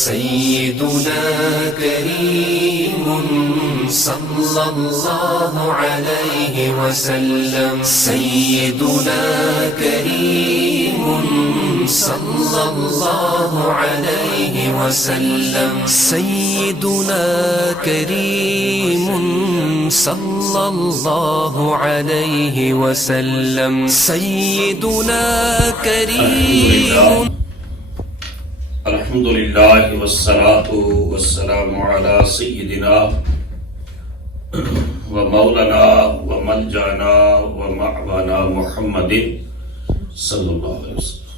سيدنا كريم صلى الله عليه وسلم سيدنا كريم صلى الله عليه وسلم سيدنا كريم صلى الله عليه وسلم سيدنا كريم. الحمد لله والصلاة والسلام على سيدنا ومولانا وملجأنا ومأوانا محمد صلى الله عليه وسلم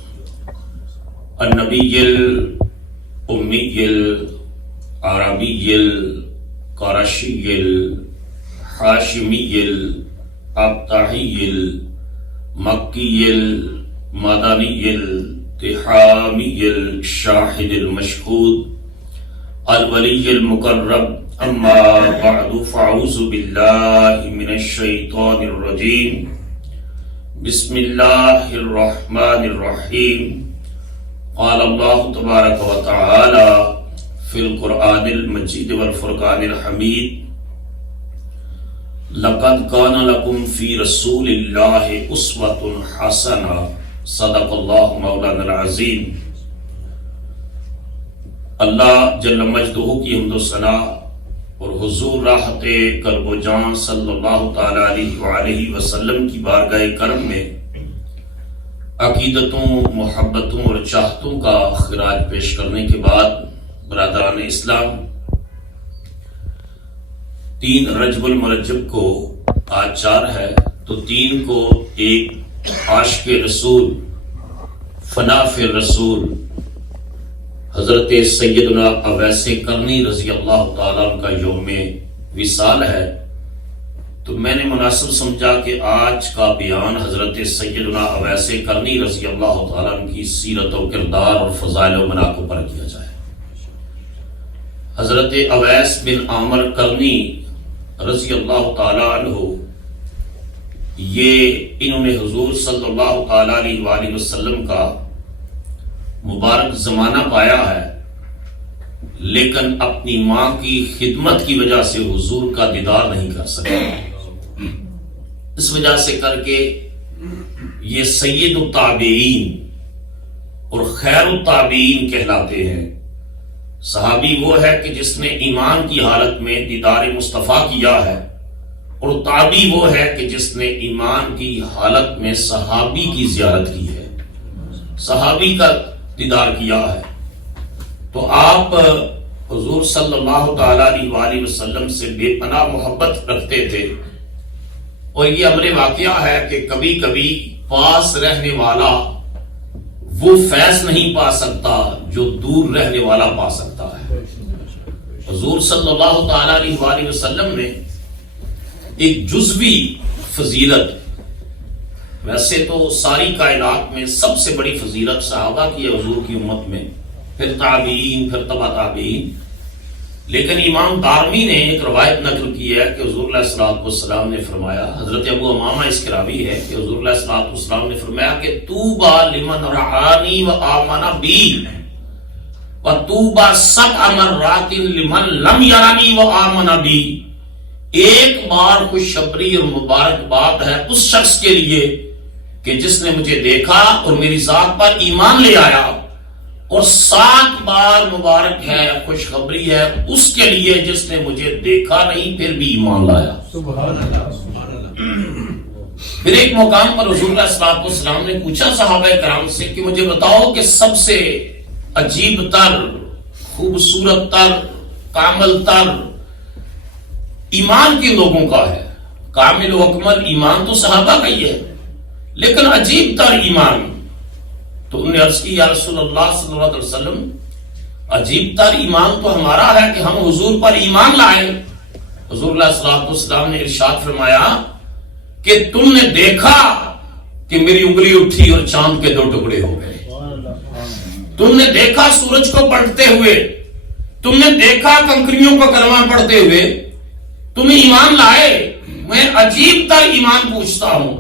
النبي الأمي العربي القرشي الحاشمي الأبطحي المكي المدني التحامي الشاهد المشهود الولي المقرب. أما بعد فأعوذ بالله من الشيطان الرجيم. بسم الله الرحمن الرحيم. قال الله تبارك وتعالى في القرآن المجيد والفرقان الحميد: لقد كان لكم في رسول الله أسوة حسنة. صدق اللہ مولانا العظیم. اللہ جل مجدہ کی حمد و ثنا اور حضور راحت قلب و جان صلی اللہ تعالی علیہ وآلہ وسلم کی بارگاہ کرم میں عقیدتوں، محبتوں اور چاہتوں کا خراج پیش کرنے کے بعد برادران اسلام، 3 رجب المرجب کو آج 4 ہے تو 3 کو ایک عاشق رسول، فنا فی رسول حضرت سیدنا اویس کرنی رضی اللہ تعالیٰ عنہ کا یوم وصال ہے، تو میں نے مناسب سمجھا کہ آج کا بیان حضرت سیدنا اویس کرنی رضی اللہ تعالیٰ عنہ کی سیرت و کردار اور فضائل و مناقب پر کیا جائے. حضرت اویس بن عامر کرنی رضی اللہ تعالیٰ عنہ، یہ انہوں نے حضور صلی اللہ تعالیٰ علیہ وآلہ وسلم کا مبارک زمانہ پایا ہے، لیکن اپنی ماں کی خدمت کی وجہ سے حضور کا دیدار نہیں کر سکے. اس وجہ سے کر کے یہ سید التابعین اور خیر التابعین کہلاتے ہیں. صحابی وہ ہے کہ جس نے ایمان کی حالت میں دیدار مصطفیٰ کیا ہے، اور تابعی وہ ہے کہ جس نے ایمان کی حالت میں صحابی کی زیارت کی ہے، صحابی کا دیدار کیا ہے. تو آپ حضور صلی اللہ تعالیٰ علیہ وآلہ وسلم سے بے پناہ محبت رکھتے تھے، اور یہ امر واقعہ ہے کہ کبھی کبھی پاس رہنے والا وہ فیض نہیں پا سکتا جو دور رہنے والا پا سکتا ہے. حضور صلی اللہ تعالیٰ علیہ وآلہ وسلم نے ایک جزوی فضیلت، ویسے تو ساری کائنات میں سب سے بڑی فضیلت صحابہ کی ہے حضور کی امت میں، پھر تابعین، پھر تبع تابعین، لیکن امام دارمی نے ایک روایت نقل کی ہے کہ حضور علیہ السلام نے فرمایا، حضرت ابو امامہ اس کے راوی ہے کہ حضور علیہ السلام نے فرمایا کہ طوبی لمن رعانی وآمن بی وطوبی 7 مرات لمن لم یرانی وآمن بی. ایک بار خوشخبری اور مبارکباد ہے اس شخص کے لیے کہ جس نے مجھے دیکھا اور میری ذات پر ایمان لے آیا، اور 7 بار مبارک ہے، خوشخبری ہے اس کے لیے جس نے مجھے دیکھا نہیں پھر بھی ایمان لایا. سبحان اللہ. پھر ایک مقام پر حضور علیہ السلام نے پوچھا صحابہ کرام سے کہ مجھے بتاؤ کہ سب سے عجیب تر، خوبصورت تر، کامل تر ایمان کن لوگوں کا ہے؟ کامل و اکمل ایمان تو صحابہ کا ہی ہے، لیکن عجیب تر ایمان. تو انہوں نے عرض کی یا رسول اللہ صلی اللہ علیہ وسلم، عجیب تر ایمان تو ہمارا ہے کہ ہم حضور پر ایمان لائیں. حضور علیہ السلام نے ارشاد فرمایا کہ تم نے دیکھا کہ میری انگلی اٹھی اور چاند کے 2 ٹکڑے ہو گئے، تم نے دیکھا سورج کو پلٹتے ہوئے، تم نے دیکھا کنکریوں کو کلمہ پڑھتے ہوئے، تم ایمان لائے. میں عجیب تر ایمان پوچھتا ہوں.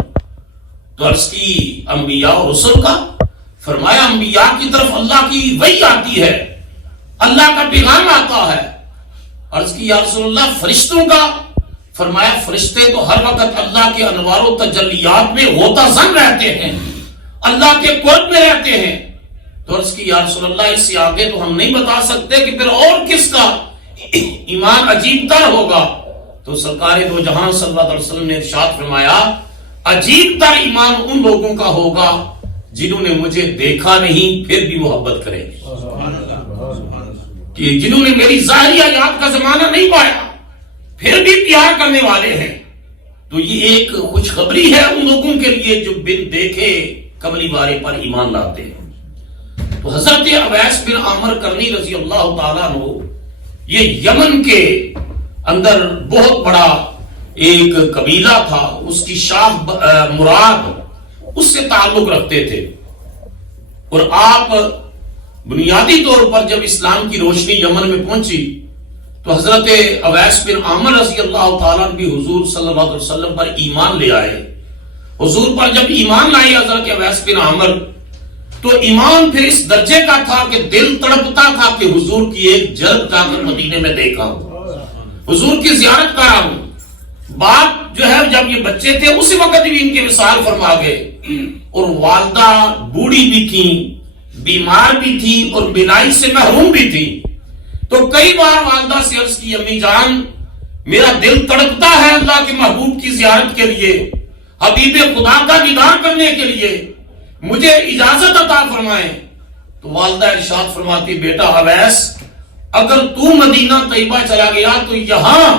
تو عرض کی انبیاء اور رسل کا، فرمایا انبیاء کی طرف اللہ کی وحی آتی ہے، اللہ کا پیغام آتا ہے. عرض کی یا رسول اللہ فرشتوں کا؟ فرمایا فرشتے تو ہر وقت اللہ کے انوار و تجلیات میں غوطہ زن رہتے ہیں، اللہ کے قرب میں رہتے ہیں. تو عرض کی یا رسول اللہ اس سے آگے تو ہم نہیں بتا سکتے کہ پھر اور کس کا ایمان عجیب تر ہوگا. تو سرکار دو جہاں صلی اللہ علیہ وسلم نے ارشاد فرمایا عجیب تر ایمان ان لوگوں کا ہوگا جنہوں نے مجھے دیکھا نہیں پھر بھی محبت کریں گے، کہ جنہوں نے میری ظاہری آیات کا زمانہ نہیں پایا پھر بھی پیار کرنے والے ہیں. تو یہ ایک خوشخبری ہے ان لوگوں کے لیے جو بن دیکھے کملی بارے پر ایمان لاتے ہیں. تو حضرت اویس بن عامر کرنی رضی اللہ تعالیٰ عنہ یہ یمن کے اندر بہت بڑا ایک قبیلہ تھا، اس کی شاخ مراد اس سے تعلق رکھتے تھے. اور آپ بنیادی طور پر جب اسلام کی روشنی یمن میں پہنچی تو حضرت اویس بن عامر رضی اللہ تعالیٰ بھی حضور صلی اللہ علیہ وسلم پر ایمان لے آئے. حضور پر جب ایمان لائے حضرت اویس بن عامر تو ایمان پھر اس درجے کا تھا کہ دل تڑپتا تھا کہ حضور کی ایک جلد جا کر مدینے میں دیکھا ہوں، حضور کی زیارت کرا ہوں. باپ جو ہے جب یہ بچے تھے اسی وقت بھی ان کے وصال فرما گئے، اور والدہ بوڑھی بھی تھی، بیمار بھی تھی اور بینائی سے محروم بھی تھی. تو کئی بار والدہ سے عرض کی امی جان میرا دل تڑپتا ہے اللہ کے محبوب کی زیارت کے لیے، حبیب خدا کا دیدار کرنے کے لیے، مجھے اجازت عطا فرمائیں. تو والدہ ارشاد فرماتی بیٹا اویس اگر تو مدینہ طیبہ چلا گیا تو یہاں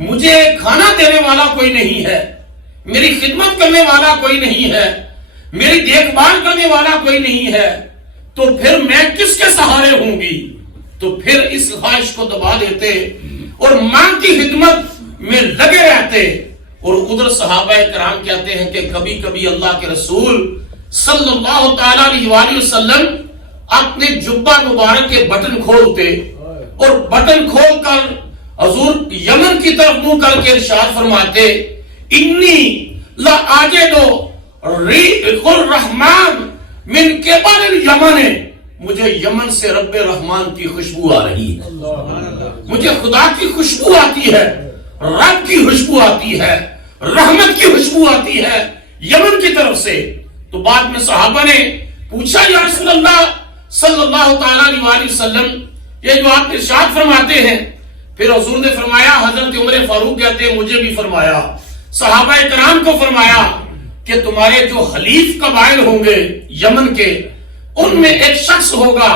مجھے کھانا دینے والا کوئی نہیں ہے، میری خدمت کرنے والا کوئی نہیں ہے، میری دیکھ بھال کرنے والا کوئی نہیں ہے، تو پھر میں کس کے سہارے ہوں گی. تو پھر اس خواہش کو دبا دیتے اور ماں کی خدمت میں لگے رہتے. اور ادھر صحابہ کرام کہتے ہیں کہ کبھی کبھی اللہ کے رسول صلی اللہ تعالی علیہ وسلم اپنے جبہ مبارک کے بٹن کھولتے اور بٹن کھول کر حضور یمن کی طرف منہ کر کے ارشاد فرماتے انی لا آجدو ریح الرحمن من قبل الیمن، مجھے یمن سے رب رحمان کی خوشبو آ رہی ہے، مجھے خدا کی خوشبو آتی ہے، رب کی خوشبو آتی ہے، رحمت کی خوشبو آتی ہے یمن کی طرف سے. تو بعد میں صحابہ نے پوچھا یا رسول اللہ صلی اللہ تعالیٰ علیہ وسلم یہ جو آپ ارشاد فرماتے ہیں؟ پھر حضور نے فرمایا، حضرت عمر فاروق کہتے ہیں مجھے بھی فرمایا، صحابہ کرام کو فرمایا کہ تمہارے جو حلیف قبائل ہوں گے یمن کے ان میں ایک شخص ہوگا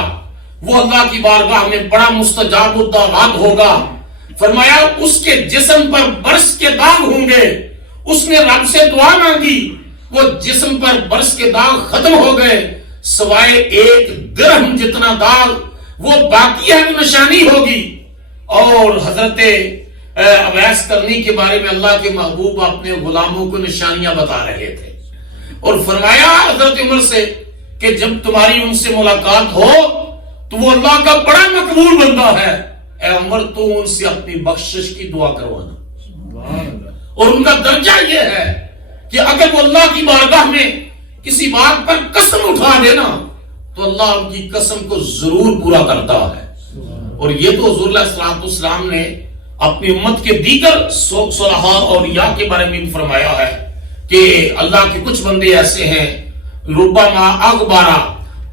وہ اللہ کی بارگاہ میں بڑا مستجاب الدعوات ہوگا. فرمایا اس کے جسم پر برس کے داغ ہوں گے، اس نے رب سے دعا مانگی، وہ جسم پر برس کے داغ ختم ہو گئے، سوائے ایک درہم جتنا داغ وہ باقی ہے تو نشانی ہوگی. اور حضرت اویس کرنی کے بارے میں اللہ کے محبوب اپنے غلاموں کو نشانیاں بتا رہے تھے اور فرمایا حضرت عمر سے کہ جب تمہاری ان سے ملاقات ہو تو وہ اللہ کا بڑا مقبول بندہ ہے، اے عمر تو ان سے اپنی بخشش کی دعا کروانا. اور ان کا درجہ یہ ہے کہ اگر وہ اللہ کی بارگاہ میں کسی بات پر قسم اٹھا دینا تو اللہ ان کی قسم کو ضرور پورا کرتا ہے. اور یہ تو حضور علیہ الصلوۃ والسلام نے اپنی امت کے دیگر صلحاء اور اولیاء کے بارے میں فرمایا ہے کہ اللہ کے کچھ بندے ایسے ہیں ربما اغبارا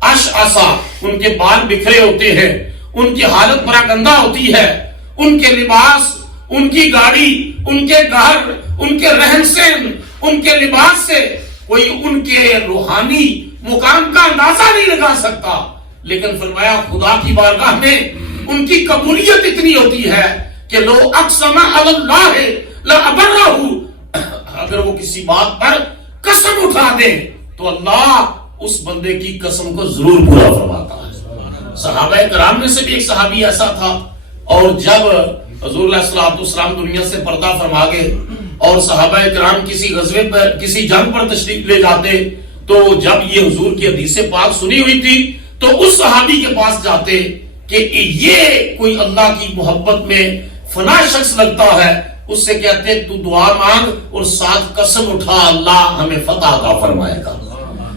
اشعثا، ان کے بال بکھرے ہوتے ہیں، ان کی حالت پراگندہ ہوتی ہے، ان کے لباس، ان کی گاڑی، ان کے گھر، ان کے رہن سہن، ان کے لباس سے کوئی ان کے روحانی مقام کا اندازہ نہیں لگا سکتا. لیکن فرمایا خدا کی بارگاہ میں ان کی قبولیت اتنی ہوتی ہے کہ لو اقسم علی اللہ لابرہ، اگر وہ کسی بات پر قسم اٹھا دے تو اللہ اس بندے کی قسم کو ضرور پورا فرماتا ہے. صحابہ کرام میں سے بھی ایک صحابی ایسا تھا، اور جب حضور علیہ الصلوۃ والسلام دنیا سے پردہ فرما گئے اور صحابہ کرام کسی غزوے پر کسی جنگ پر تشریف لے جاتے تو جب یہ حضور کی حدیث پاک سنی ہوئی تھی تو اس صحابی کے پاس جاتے کہ یہ کوئی اللہ کی محبت میں فنا شخص لگتا ہے، اس سے کہتے تو دعا مانگ اور ساتھ قسم اٹھا اللہ ہمیں فتح عطا فرمائے گا.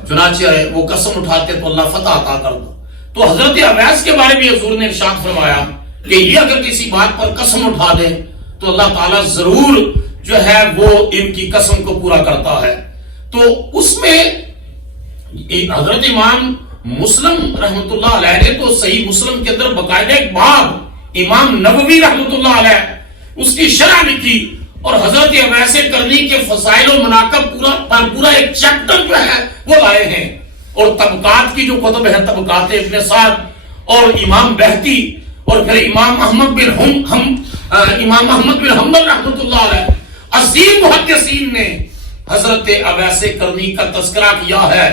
چنانچہ وہ قسم اٹھاتے تو اللہ فتح عطا کر دو. تو حضرت اویس کے بارے میں حضور نے ارشاد فرمایا کہ یہ اگر کسی بات پر قسم اٹھا دے تو اللہ تعالیٰ ضرور جو ہے وہ ان کی قسم کو پورا کرتا ہے. تو اس میں حضرت امام مسلم رحمت اللہ علیہ نے تو صحیح مسلم کے اندر باقاعدہ ایک باب امام نووی رحمت اللہ علیہ اس کی شرح لکھی اور حضرت اویس کرنی کے فضائل و مناقب پورا ایک چیپٹر جو ہے وہ لائے ہیں. اور طبقات کی جو کتب ہے طبقات ابن سعد اور امام بہتی اور پھر امام احمد بن حنبل رحمت اللہ علیہ عظیم محدثین نے حضرت اویس کرنی کا تذکرہ کیا ہے.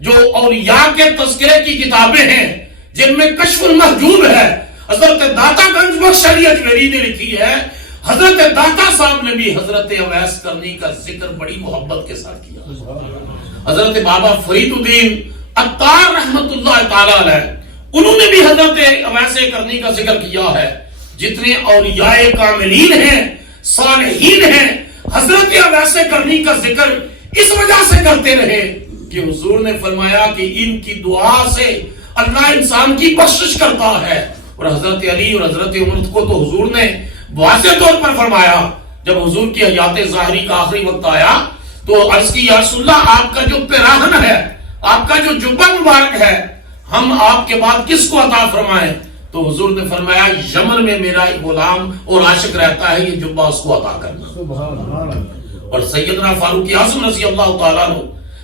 جو اولیاء کے تذکرے کی کتابیں ہیں جن میں کشف المحجوب ہے حضرت داتا گنج بخش علی اجمیری نے لکھی ہے. حضرت داتا صاحب نے بھی حضرت اویس کرنی کا ذکر بڑی محبت کے ساتھ کیا. حضرت بابا فرید الدین عطار رحمت اللہ تعالی علیہ انہوں نے بھی حضرت اویس کرنی کا ذکر کیا ہے. جتنے اولیاء کاملین ہیں صالحین ہیں حضرت اویس کرنی کا ذکر اس وجہ سے کرتے رہے کہ حضور نے فرمایا کہ ان کی دعا سے اللہ انسان کی بخشش کرتا ہے. اور حضرت علی اور حضرت عمر کو تو حضور نے واضح طور پر فرمایا جب حضور کی حیات ظاہری کا آخری وقت آیا تو عرض کی یا رسول اللہ آپ کا جو پیراہن ہے آپ کا جو جبہ مبارک ہے ہم آپ کے بعد کس کو عطا فرمائیں؟ تو حضور نے فرمایا یمن میں میرا غلام اور عاشق رہتا ہے یہ جبہ اس کو عطا کرنا. اور سیدنا فاروق اعظم رضی اللہ تعالیٰ عنہ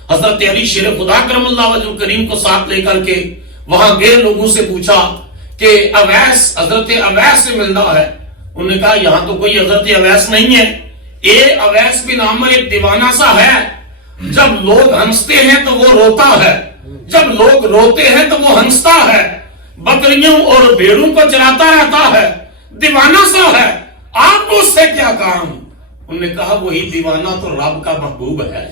حضرت علی شیر خدا کرم اللہ وجہ کریم کو ساتھ لے کر کے وہاں گئے. لوگوں سے پوچھا کہ اویس حضرت اویس سے ملنا ہے. انہوں نے کہا یہاں تو کوئی حضرت اویس نہیں ہے. اویس بن عامر ایک دیوانہ سا ہے. جب لوگ ہنستے ہیں تو وہ روتا ہے جب لوگ روتے ہیں تو وہ ہنستا ہے. بکریوں اور بھیڑوں کو چراتا رہتا ہے. دیوانہ سا ہے. آپ کو اس سے کیا کام؟ انہوں نے کہا وہی دیوانہ تو رب کا محبوب ہے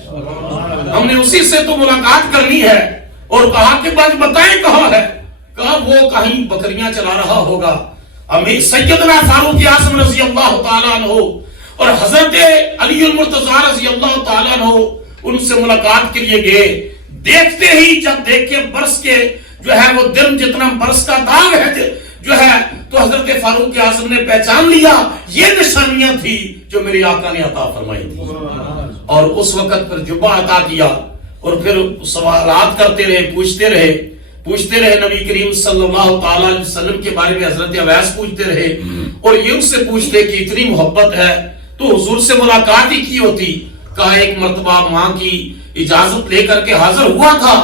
ہم نے اسی سے تو ملاقات کرنی ہے. اور کہا کہ بات بتائیں کہاں ہے؟ کہا وہ کہیں بکریاں چلا رہا ہوگا. امیر سیدنا فاروق اعظم رضی اللہ تعالیٰ عنہ اور حضرت علی المرتضیٰ رضی اللہ تعالیٰ عنہ ان سے ملاقات کے لیے گئے. دیکھتے ہی جب دیکھے برس کے جو ہے وہ دن جتنا برس کا داغ ہے جو ہے تو حضرت فاروق اعظم نے پہچان لیا یہ نشانیاں تھی جو میرے آقا نے عطا فرمائی تھی. اور اس وقت پر جبہ عطا کیا اور پھر سوالات کرتے رہے پوچھتے رہے نبی کریم صلی اللہ تعالی علیہ وسلم کے بارے میں. حضرت اویس پوچھتے رہے اور یہ اس سے پوچھتے کہ اتنی محبت ہے تو حضور سے ملاقات ہی کی ہوتی. کہا ایک مرتبہ ماں کی اجازت لے کر کے حاضر ہوا تھا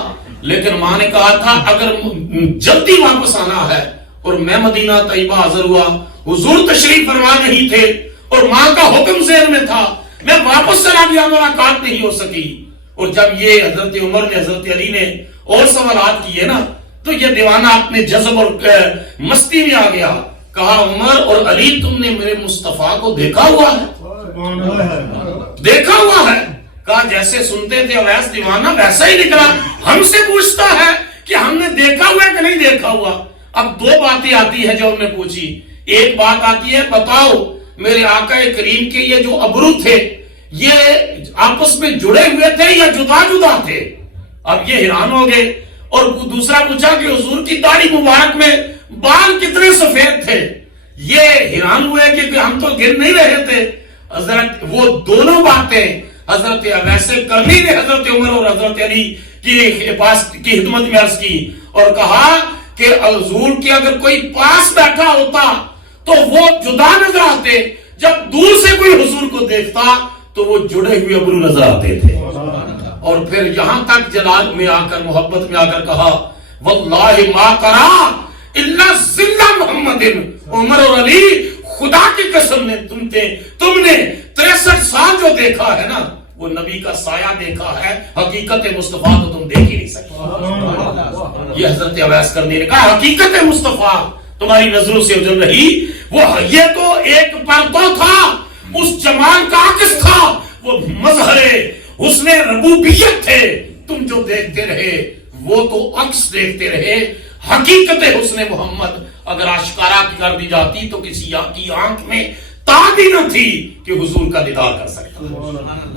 لیکن ماں نے کہا تھا اگر جلدی واپس آنا ہے. اور میں مدینہ طیبہ حاضر ہوا حضور تشریف فرما نہیں تھے اور ماں کا حکم ذہن میں تھا میں واپس چلا گیا ملاقات نہیں ہو سکی. اور جب یہ حضرت عمر نے حضرت علی نے اور سوالات کیے نا تو یہ دیوانہ اپنے جذب اور مستی میں آ گیا. کہا عمر اور علی تم نے میرے مصطفیٰ کو دیکھا ہوا ہے؟ دیکھا ہوا ہے. کہا جیسے سنتے تھے اویس دیوانہ ویسا ہی نکلا. ہم سے پوچھتا ہے کہ ہم نے دیکھا ہوا کہ نہیں دیکھا ہوا. اب دو باتیں آتی ہے جو ہم نے پوچھی. ایک بات آتی ہے بتاؤ میرے آقا کریم کے یہ جو ابرو تھے یہ آپس میں جڑے ہوئے تھے یا جدا جدا تھے؟ اب یہ حیران ہو گئے. اور دوسرا پوچھا کہ حضور کی داڑھی مبارک میں بال کتنے سفید تھے؟ یہ حیران ہوئے کہ ہم تو گر نہیں رہے تھے. حضرت وہ دونوں باتیں حضرت اویس کرنی نے حضرت عمر اور حضرت علی کی خدمت میں عرض کی اور کہا کہ حضور کے اگر کوئی پاس بیٹھا ہوتا تو وہ جدا نظر آتے. جب دور سے کوئی حضور کو دیکھتا تو وہ جڑے ہوئے ابرو نظر آتے تھے. اور پھر یہاں تک جلال میں آ کر محبت میں آ کر کہا واللہ ما کرا الا ذل محمد. عمر اور علی خدا کی قسم نے تم نے 63 سال جو دیکھا ہے نا وہ نبی کا سایہ دیکھا ہے. حقیقت مصطفیٰ تو تم دیکھ ہی نہیں سکتے. یہ حضرت اویس کرنی نے کہا حقیقت مصطفیٰ تمہاری نظروں سے اجل رہی. وہ یہ تو ایک پردہ تھا اس جمال کا عکس تھا وہ مظہر حسن ربوبیت تھے. تم جو دیکھتے رہے وہ تو عکس دیکھتے رہے. حقیقت حسن محمد اگر آشکارا کر دی جاتی تو کسی کی آنکھ میں تاب ہی نہ تھی کہ حضور کا دیدار کر سکتا.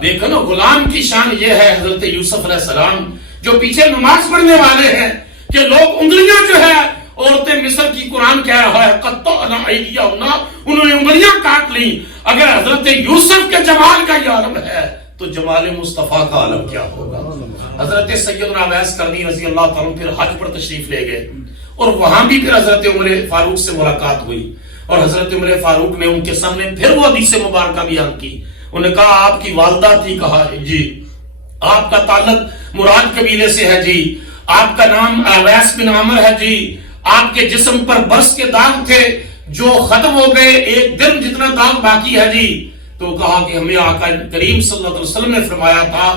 دیکھو نا غلام کی شان یہ ہے. حضرت یوسف علیہ السلام جو پیچھے نماز پڑھنے والے ہیں کہ لوگ انگلیاں جو ہے عورتیں مصر کی قرآن کہہ رہا ہے قطعنا ایدیہن، انہوں نے انگلیاں کاٹ لی. اگر حضرت یوسف کے جمال کا یہ عالم ہے تو جمال مصطفیٰ کا عالم کیا ہوگا. حضرت سیدنا اویس قرنی رضی اللہ تعالیٰ پھر حج پر تشریف لے گئے اور وہاں بھی پھر حضرت عمر فاروق سے ملاقات ہوئی اور حضرت عمر فاروق نے ان کے سامنے پھر وہ حدیث مبارکہ بیان کی. انہوں نے کہا آپ کی والدہ تھی، کہا جی. آپ کا تعلق مراد قبیلے سے ہے جی. آپ کا نام اویس بن عامر ہے جی. آپ کے جسم پر برس کے داغ تھے جو ختم ہو گئے، ایک دن جتنا داغ باقی ہے جی. تو کہا کہ ہمیں آقا کریم صلی اللہ علیہ وسلم نے فرمایا تھا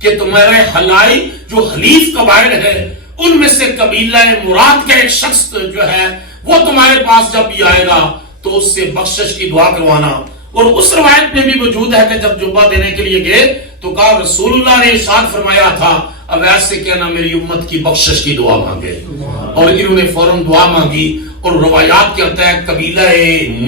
کہ تمہارے حلائی جو حلیف قبائل ہے ان میں سے قبیلہ مراد کا ایک شخص جو ہے وہ تمہارے پاس جب بھی آئے گا تو اس سے بخشش کی دعا کروانا. اور اس روایت میں بھی موجود ہے کہ جب جبہ دینے کے لیے گئے تو کہا رسول اللہ نے ارشاد فرمایا تھا اویس سے کہنا میری امت کی بخشش کی دعا مانگے. اور انہوں نے فوراً دعا مانگی اور روایات کے تحت قبیلہ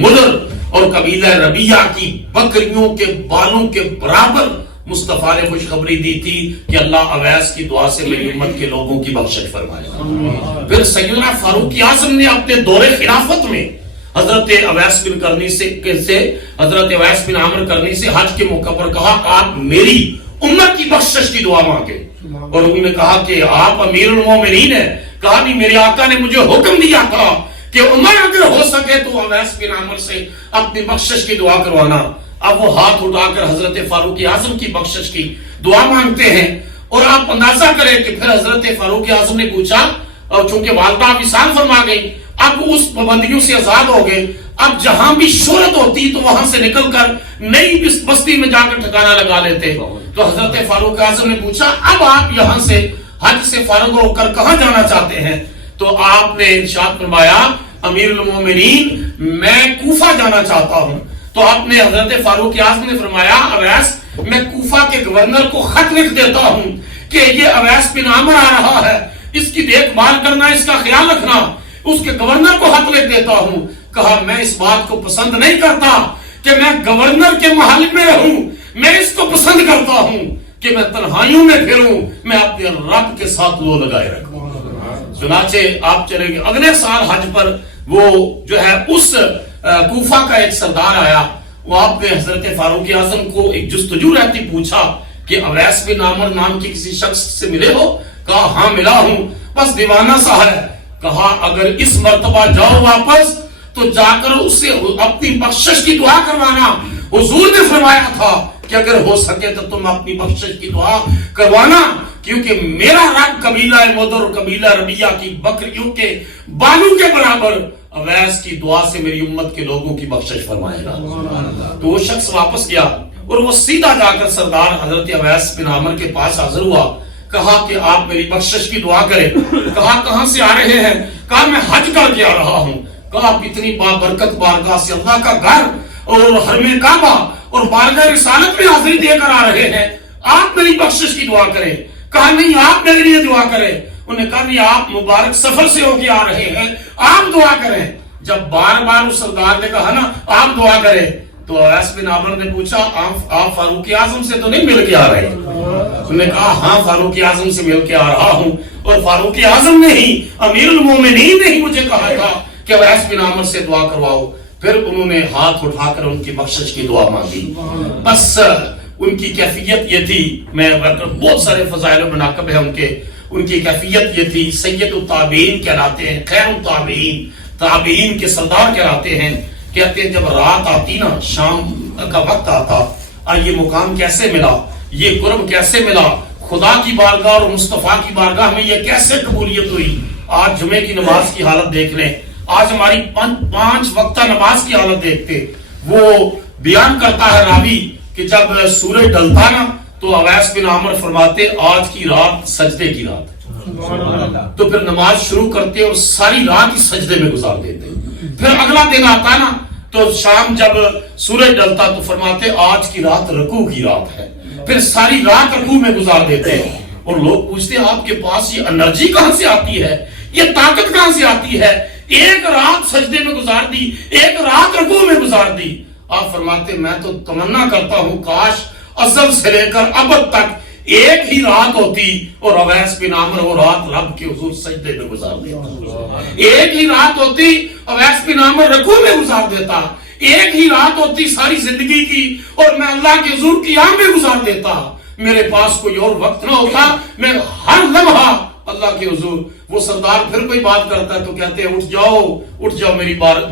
مدر اور قبیلہ ربیہ کی بکریوں کے بالوں کے برابر مصطفیٰ نے خوشخبری دی تھی کہ اللہ اویس کی دعا سے میری امت کے لوگوں کی بخشش فرمائے. پھر سیدنا فاروق اعظم نے اپنے دور خلافت میں حضرت اویس بن کرنی سے حضرت اویس بن عامر کرنی سے حج کے موقع پر کہا آپ میری امت کی بخشش کی دعا مانگے. اور انہوں نے کہا کہ آپ امیر المومنین ہیں. کہا نہیں، میرے آقا نے مجھے حکم دیا تھا کہ عمر اگر ہو سکے تو اویس بن عامر سے اپنی بخشش کی دعا کروانا. اب وہ ہاتھ اٹھا کر حضرت فاروق اعظم کی بخشش کی دعا مانگتے ہیں. اور آپ اندازہ کریں کہ پھر حضرت فاروق اعظم نے پوچھا، اور چونکہ والدہ وصال فرما گئی، اب اس پابندیوں سے آزاد ہو گئے، اب جہاں بھی شہرت ہوتی تو وہاں سے نکل کر نئی بستی میں جا کر ٹھکانہ لگا لیتے. تو حضرت فاروق اعظم نے پوچھا اب آپ یہاں سے حج سے فارغ ہو کر کہاں جانا چاہتے ہیں؟ تو آپ نے ارشاد فرمایا امیر المومنین میں کوفہ جانا چاہتا ہوں. تو آپ نے حضرت فاروق اعظم نے فرمایا اویس میں کوفہ کے گورنر کو خط لکھ دیتا ہوں کہ یہ اویس بن عامر آ رہا ہے، اس کی دیکھ بھال کرنا، اس کا خیال رکھنا. اس کے گورنر کو خط لکھ دیتا ہوں. کہا میں اس بات کو پسند نہیں کرتا کہ میں گورنر کے محل میں رہوں، میں اس کو پسند کرتا ہوں کہ میں تنہائیوں میں پھروں، میں اپنے رب کے ساتھ لو لگائے رکھوں. چنانچہ آپ چلے گئے اگلے سال حج پر. وہ جو ہے اس کوفہ کا ایک سردار آیا، وہ آپ نے حضرت فاروق اعظم کو ایک جستجو رہتی پوچھا کہ اویس بن عامر نام کے کسی شخص سے ملے ہو؟ کہا ہاں ملا ہوں، بس دیوانہ سا ہے. کہا اگر اس مرتبہ جاؤ واپس تو جا کر اس سے اپنی بخشش کی دعا کروانا. حضور نے فرمایا تھا کہ اگر ہو سکے تو تم اپنی بخشش کی دعا کروانا، کیونکہ میرا رب قبیلہ مدر اور قبیلہ ربیہ کی بکریوں کے بالوں کے برابر اویس کی دعا سے میری امت کے لوگوں کی بخشش فرمائے گا. تو وہ شخص واپس گیا اور وہ سیدھا جا کر سردار حضرت اویس بن عامر کے پاس حاضر ہوا. کہا کہ آپ میری بخشش کی دعا کریں. کہا کہاں سے آ رہے ہیں؟ کہا میں حج کر کے آ رہا ہوں. کہا آپ اتنی بابرکت بارگاہ سے اللہ کا گھر اور حرم کعبہ اور بارگاہ رسالت میں حاضری دے کر آ رہے ہیں، آپ میری بخشش کی دعا کریں. کہا نہیں آپ میرے لیے دعا کریں. انہوں نے کہا نہیں آپ مبارک سفر سے ہو کے آ رہے ہیں، آپ دعا کریں. جب بار بار اس سردار نے کہا نا آپ دعا کریں تو اویس بن عامر نے پوچھا آپ فاروق اعظم سے تو نہیں مل کے آ رہے؟ انہوں نے کہا ہاں فاروق اعظم سے مل کے آ رہا ہوں، اور فاروق اعظم نے ہی امیر المومنین نے ہی مجھے کہا تھا کہ اویس بن عامر سے دعا کرواؤ. پھر انہوں نے ہاتھ اٹھا کر ان کی بخشش کی دعا مانگی. بس ان کی کیفیت یہ تھی، میں بہت سارے فضائل و مناقب ہیں ان کی کیفیت یہ تھی، سید التابعین کہلاتے ہیں، خیر التابعین، تابعین کے سردار کہلاتے ہیں. کہتے ہیں جب رات آتی نا، شام کا وقت آتا، اور یہ مقام کیسے ملا، یہ قرب کیسے ملا، خدا کی بارگاہ اور مصطفیٰ کی بارگاہ میں یہ کیسے قبولیت ہوئی. آج جمعے کی نماز کی حالت دیکھ لیں، آج ہماری 5 وقتہ نماز کی حالت دیکھتے. وہ بیان کرتا ہے راوی کہ جب سورج ڈلتا نا تو اویس بن عامر فرماتے آج کی رات سجدے کی رات، تو پھر نماز شروع کرتے اور ساری رات ہی سجدے میں گزار دیتے. پھر اگلا دن آتا نا تو شام جب سورج ڈلتا تو فرماتے آج کی رات رکوع کی رات ہے، پھر ساری رات رکوع میں گزار دیتے. اور لوگ پوچھتے آپ کے پاس یہ انرجی کہاں سے آتی ہے، یہ طاقت کہاں سے آتی ہے، ایک رات سجدے میں گزار دی، ایک رات رکوع میں گزار دی. آپ فرماتے میں تو تمنا کرتا ہوں کاش ازل سے لے کر ابد تک ایک ہی رات ہوتی اور اویس بن عامر وہ رات رب کے حضور سجدے میں گزار دیتا. ایک ہی رات ہوتی اویس بن عامر رکوع میں گزار دیتا. ایک ہی رات ہوتی ساری زندگی کی اور میں اللہ کے حضور قیام میں گزار دیتا. میرے پاس کوئی اور وقت نہ ہوتا, میں ہر لمحہ اللہ کے حضور. وہ سردار پھر کوئی بات کرتا ہے تو کہتے ہیں اٹھ جاؤ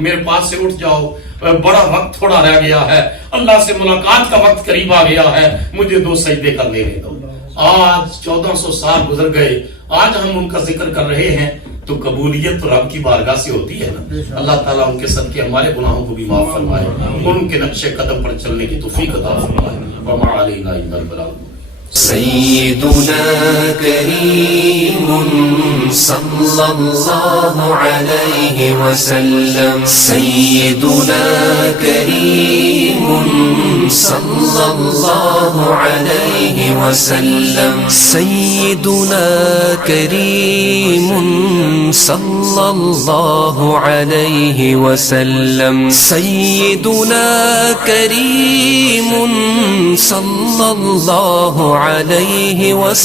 میرے پاس سے اٹھ جاؤ, بڑا وقت تھوڑا رہ گیا ہے, اللہ سے ملاقات کا وقت قریب آ گیا ہے, مجھے 2 سجدے کر لینے دو. آج 1400 سال گزر گئے, آج ہم ان کا ذکر کر رہے ہیں تو قبولیت تو رب کی بارگاہ سے ہوتی ہے نا. اللہ تعالیٰ ان کے صدقے ہمارے گناہوں کو بھی معاف فرمائے, ان کے نقش قدم پر چلنے کی توفیق عطا فرمائے. وما علینا الا البلاغ. سيدنا كريم صلى الله عليه وسلم. سيدنا كريم صلى الله عليه وسلم. سيدنا كريم صلى الله عليه وسلم. سيدنا كريم صلى الله عليه وسلم.